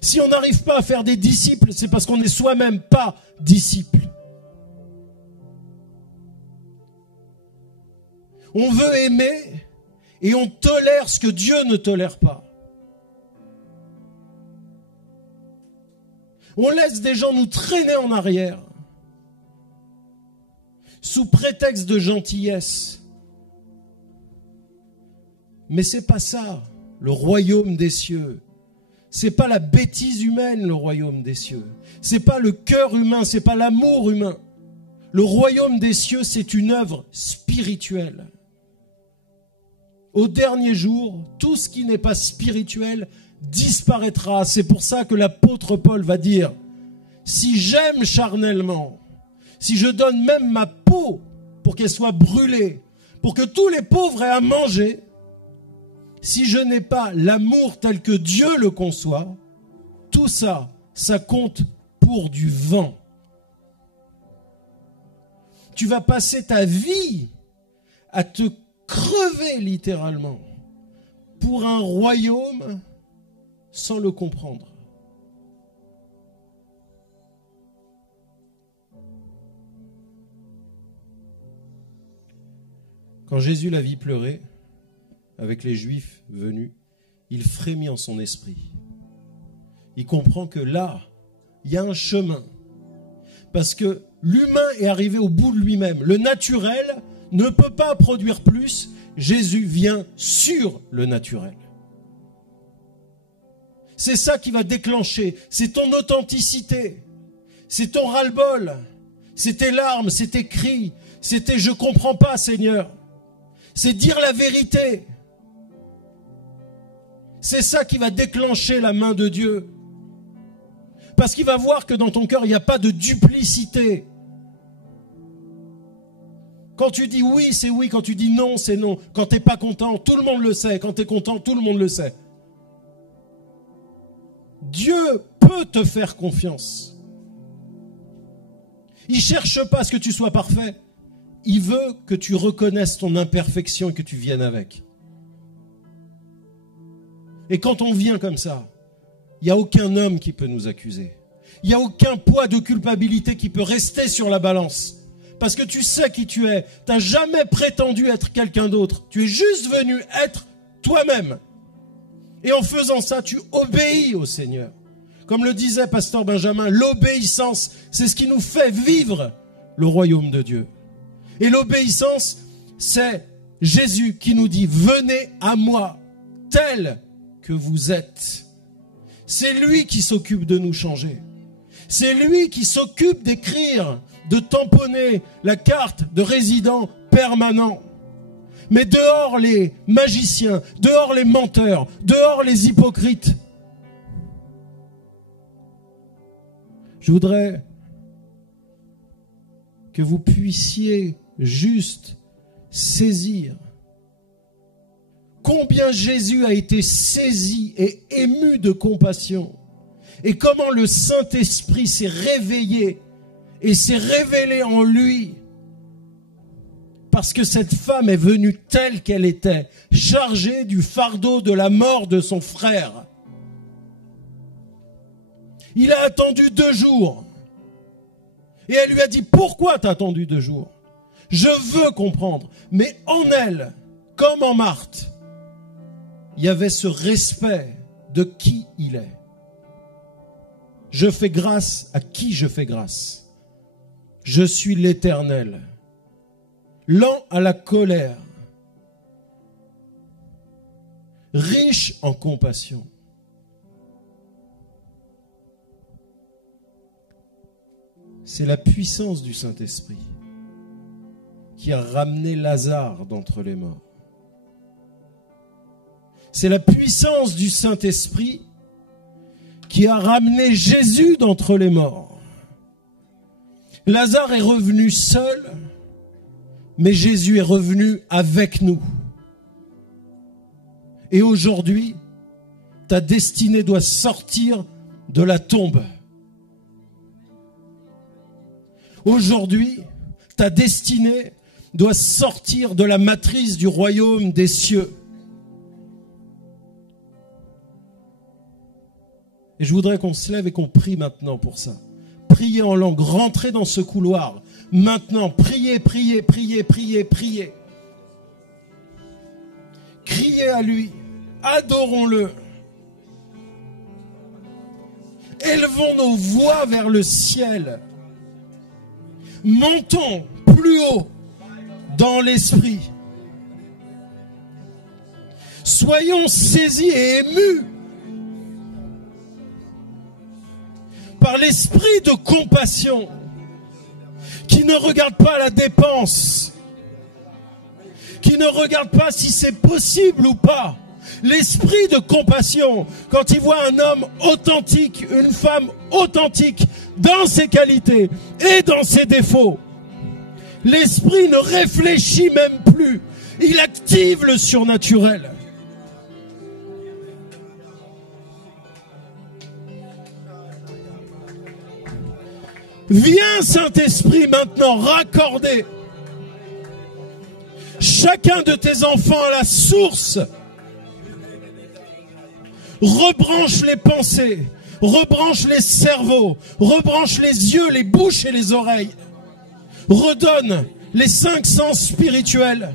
Si on n'arrive pas à faire des disciples, c'est parce qu'on n'est soi-même pas disciple. On veut aimer et on tolère ce que Dieu ne tolère pas. On laisse des gens nous traîner en arrière sous prétexte de gentillesse. Mais c'est pas ça, le royaume des cieux. C'est pas la bêtise humaine, le royaume des cieux. C'est pas le cœur humain, c'est pas l'amour humain. Le royaume des cieux, c'est une œuvre spirituelle. Au dernier jour, tout ce qui n'est pas spirituel disparaîtra. C'est pour ça que l'apôtre Paul va dire, si j'aime charnellement, si je donne même ma peau pour qu'elle soit brûlée, pour que tous les pauvres aient à manger, si je n'ai pas l'amour tel que Dieu le conçoit, tout ça, ça compte pour du vent. Tu vas passer ta vie à te crever littéralement pour un royaume sans le comprendre. Quand Jésus la vit pleurer avec les Juifs venus, il frémit en son esprit. Il comprend que là, il y a un chemin. Parce que l'humain est arrivé au bout de lui-même. Le naturel ne peut pas produire plus. Jésus vient sur le naturel. C'est ça qui va déclencher. C'est ton authenticité. C'est ton ras-le-bol. C'est tes larmes, c'est tes cris. C'est tes « je comprends pas, Seigneur ». C'est dire la vérité. C'est ça qui va déclencher la main de Dieu. Parce qu'il va voir que dans ton cœur, il n'y a pas de duplicité. Quand tu dis oui, c'est oui. Quand tu dis non, c'est non. Quand tu n'es pas content, tout le monde le sait. Quand tu es content, tout le monde le sait. Dieu peut te faire confiance. Il ne cherche pas à ce que tu sois parfait. Il veut que tu reconnaisses ton imperfection et que tu viennes avec. Et quand on vient comme ça, il n'y a aucun homme qui peut nous accuser. Il n'y a aucun poids de culpabilité qui peut rester sur la balance. Parce que tu sais qui tu es. Tu n'as jamais prétendu être quelqu'un d'autre. Tu es juste venu être toi-même. Et en faisant ça, tu obéis au Seigneur. Comme le disait Pasteur Benjamin, l'obéissance, c'est ce qui nous fait vivre le royaume de Dieu. Et l'obéissance, c'est Jésus qui nous dit « Venez à moi, tel que vous êtes ». C'est lui qui s'occupe de nous changer. C'est lui qui s'occupe d'écrire, de tamponner la carte de résident permanent. Mais dehors les magiciens, dehors les menteurs, dehors les hypocrites. Je voudrais que vous puissiez juste saisir combien Jésus a été saisi et ému de compassion et comment le Saint-Esprit s'est réveillé et s'est révélé en lui parce que cette femme est venue telle qu'elle était, chargée du fardeau de la mort de son frère. Il a attendu 2 jours et elle lui a dit « Pourquoi t'as attendu 2 jours ? Je veux comprendre. » Mais en elle, comme en Marthe, il y avait ce respect de qui il est. Je fais grâce à qui je fais grâce. Je suis l'Éternel, lent à la colère, riche en compassion. C'est la puissance du Saint-Esprit qui a ramené Lazare d'entre les morts. C'est la puissance du Saint-Esprit qui a ramené Jésus d'entre les morts. Lazare est revenu seul, mais Jésus est revenu avec nous. Et aujourd'hui, ta destinée doit sortir de la tombe. Aujourd'hui, ta destinée doit sortir de la matrice du royaume des cieux. Et je voudrais qu'on se lève et qu'on prie maintenant pour ça. Priez en langue, rentrez dans ce couloir. Maintenant, priez, priez, priez, priez, priez. Criez à lui, adorons-le. Élevons nos voix vers le ciel. Montons plus haut dans l'esprit. Soyons saisis et émus par l'esprit de compassion qui ne regarde pas la dépense, qui ne regarde pas si c'est possible ou pas. L'esprit de compassion, quand il voit un homme authentique, une femme authentique, dans ses qualités et dans ses défauts, l'esprit ne réfléchit même plus, il active le surnaturel. Viens, Saint-Esprit, maintenant, raccorder chacun de tes enfants à la source. Rebranche les pensées, rebranche les cerveaux, rebranche les yeux, les bouches et les oreilles. Redonne les 5 sens spirituels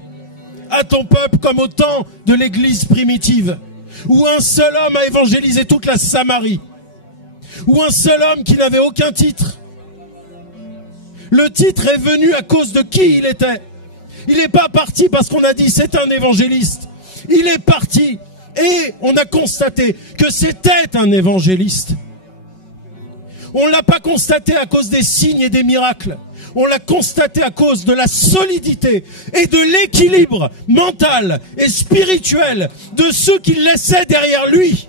à ton peuple comme au temps de l'église primitive, où un seul homme a évangélisé toute la Samarie, où un seul homme qui n'avait aucun titre. Le titre est venu à cause de qui il était. Il n'est pas parti parce qu'on a dit c'est un évangéliste. Il est parti et on a constaté que c'était un évangéliste. On ne l'a pas constaté à cause des signes et des miracles. On l'a constaté à cause de la solidité et de l'équilibre mental et spirituel de ceux qui laissaient derrière lui.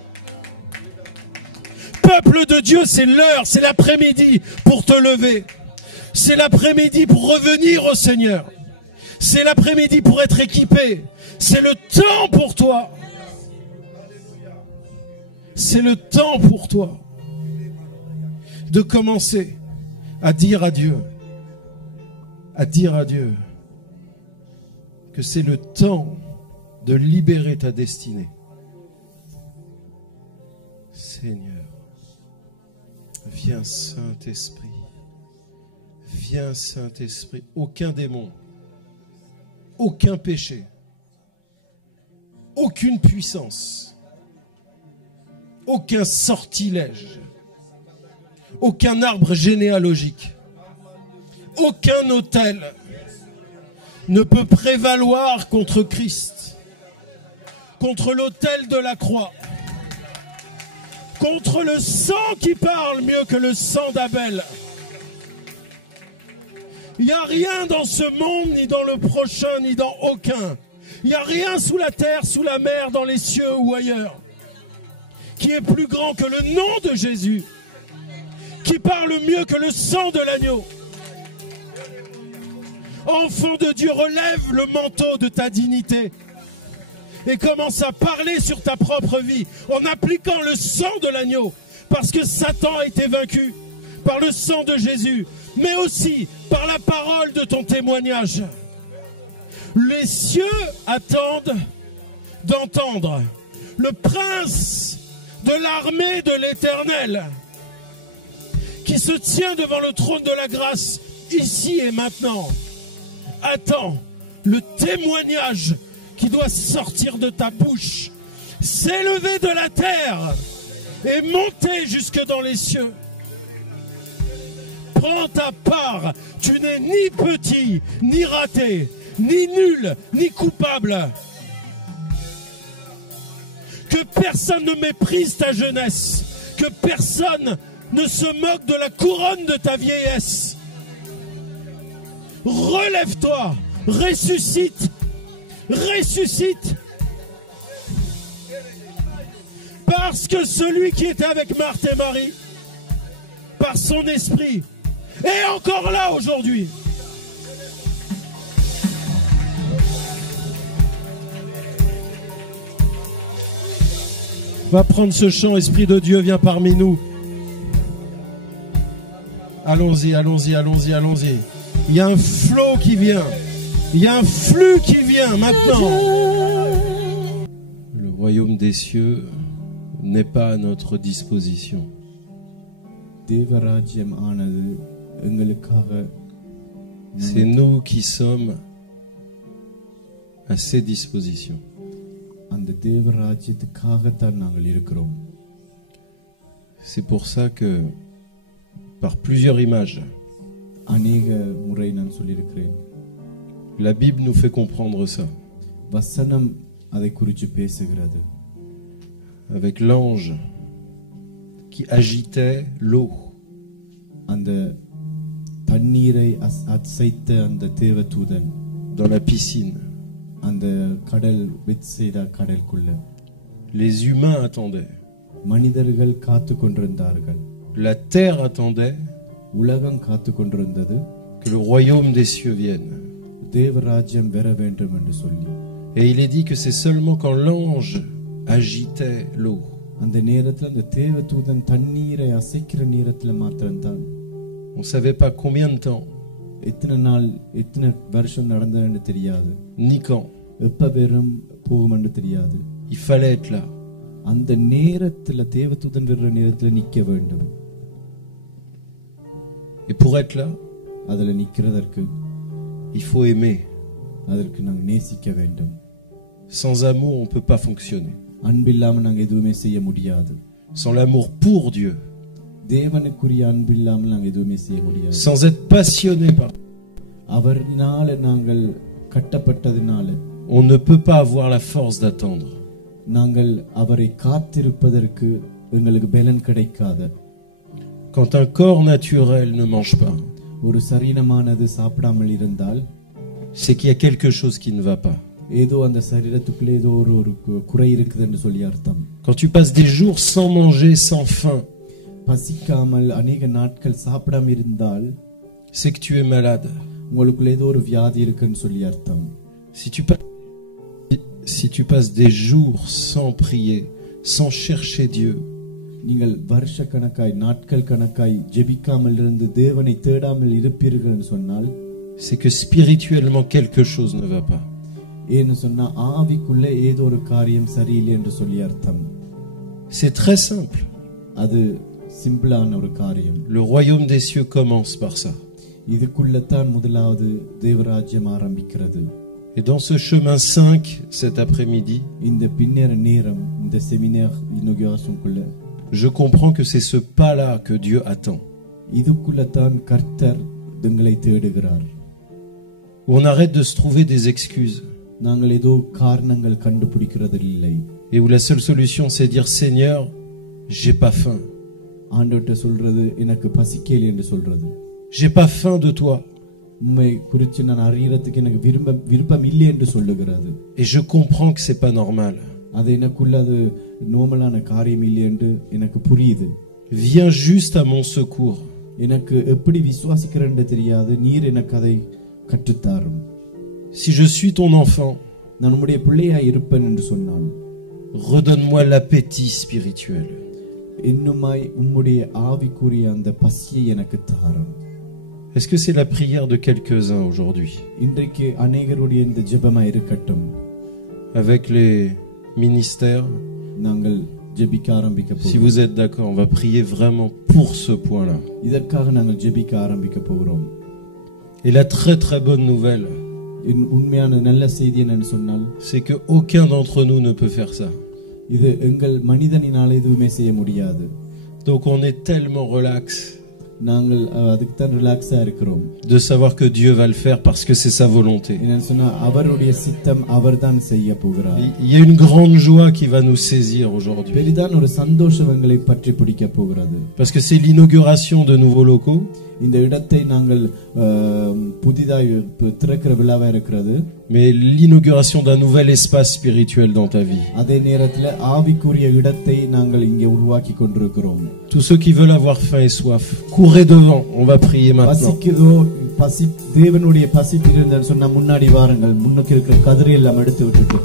Peuple de Dieu, c'est l'heure, c'est l'après-midi pour te lever. C'est l'après-midi pour revenir au Seigneur. C'est l'après-midi pour être équipé. C'est le temps pour toi. C'est le temps pour toi de commencer à dire à Dieu que c'est le temps de libérer ta destinée. Seigneur, viens Saint-Esprit. Viens Saint-Esprit. Aucun démon, aucun péché, aucune puissance, aucun sortilège, aucun arbre généalogique, aucun autel ne peut prévaloir contre Christ, contre l'autel de la croix, contre le sang qui parle mieux que le sang d'Abel. Il n'y a rien dans ce monde, ni dans le prochain, ni dans aucun. Il n'y a rien sous la terre, sous la mer, dans les cieux ou ailleurs, qui est plus grand que le nom de Jésus, qui parle mieux que le sang de l'agneau. Enfant de Dieu, relève le manteau de ta dignité et commence à parler sur ta propre vie en appliquant le sang de l'agneau, parce que Satan a été vaincu par le sang de Jésus, mais aussi par la parole de ton témoignage. Les cieux attendent d'entendre le prince de l'armée de l'Éternel qui se tient devant le trône de la grâce ici et maintenant. Attends le témoignage qui doit sortir de ta bouche, s'élever de la terre et monter jusque dans les cieux. Prends ta part, tu n'es ni petit, ni raté, ni nul, ni coupable. Que personne ne méprise ta jeunesse, que personne ne se moque de la couronne de ta vieillesse. Relève-toi, ressuscite. Ressuscite. Parce que celui qui était avec Marthe et Marie, par son esprit, est encore là aujourd'hui. Va prendre ce chant, Esprit de Dieu, viens parmi nous. Allons-y, allons-y, allons-y, allons-y. Il y a un flot qui vient. Il y a un flux qui vient maintenant. Le royaume des cieux n'est pas à notre disposition. C'est nous qui sommes à ses dispositions. C'est pour ça que, par plusieurs images, la Bible nous fait comprendre ça. Avec l'ange qui agitait l'eau. Dans la piscine. Les humains attendaient. La terre attendait que le royaume des cieux vienne. Et il est dit que c'est seulement quand l'ange agitait l'eau. On ne savait pas combien de temps, ni quand. Il fallait être là. Et pour être là, il faut aimer. Sans amour, on ne peut pas fonctionner. Sans l'amour pour Dieu, sans être passionné par, on ne peut pas avoir la force d'attendre. Quand un corps naturel ne mange pas, c'est qu'il y a quelque chose qui ne va pas. Quand tu passes des jours sans manger, sans faim, c'est que tu es malade. Si tu passes des jours sans prier, sans chercher Dieu, c'est que spirituellement quelque chose ne va pas. C'est très simple. Le royaume des cieux commence par ça. Et dans ce chemin 5, cet après-midi, je comprends que c'est ce pas-là que Dieu attend. Où on arrête de se trouver des excuses. Et où la seule solution c'est dire Seigneur, j'ai pas faim. J'ai pas faim de toi. Et je comprends que c'est pas normal. Viens juste à mon secours. Si je suis ton enfant, redonne-moi l'appétit spirituel. Est-ce que c'est la prière de quelques-uns aujourd'hui? Avec les ministères, si vous êtes d'accord, on va prier vraiment pour ce point-là. Et la très très bonne nouvelle, c'est qu'aucun d'entre nous ne peut faire ça. Donc on est tellement relax de savoir que Dieu va le faire parce que c'est sa volonté. Il y a une grande joie qui va nous saisir aujourd'hui. Parce que c'est l'inauguration de nouveaux locaux. இந்த இடத்தை நாங்கள் புதிதாய் திறக்கிற விழாவா இருக்கிறது. Mais l'inauguration d'un nouvel espace spirituel dans ta vie. அதே நேரத்தில் ஆவிக்குரிய இடத்தை நாங்கள் இங்கே உருவாக்கி கொண்டிருக்கிறோம். Tous ceux qui veulent avoir faim et soif, courez devant, on va prier maintenant. தேவனுடைய பசி தீர்ந்தல் சொன்னா முன்னாடி வாருங்கள். முன்னுக்கு இருக்கிற கதிரை எல்லாம் எடுத்து விட்டுட்டு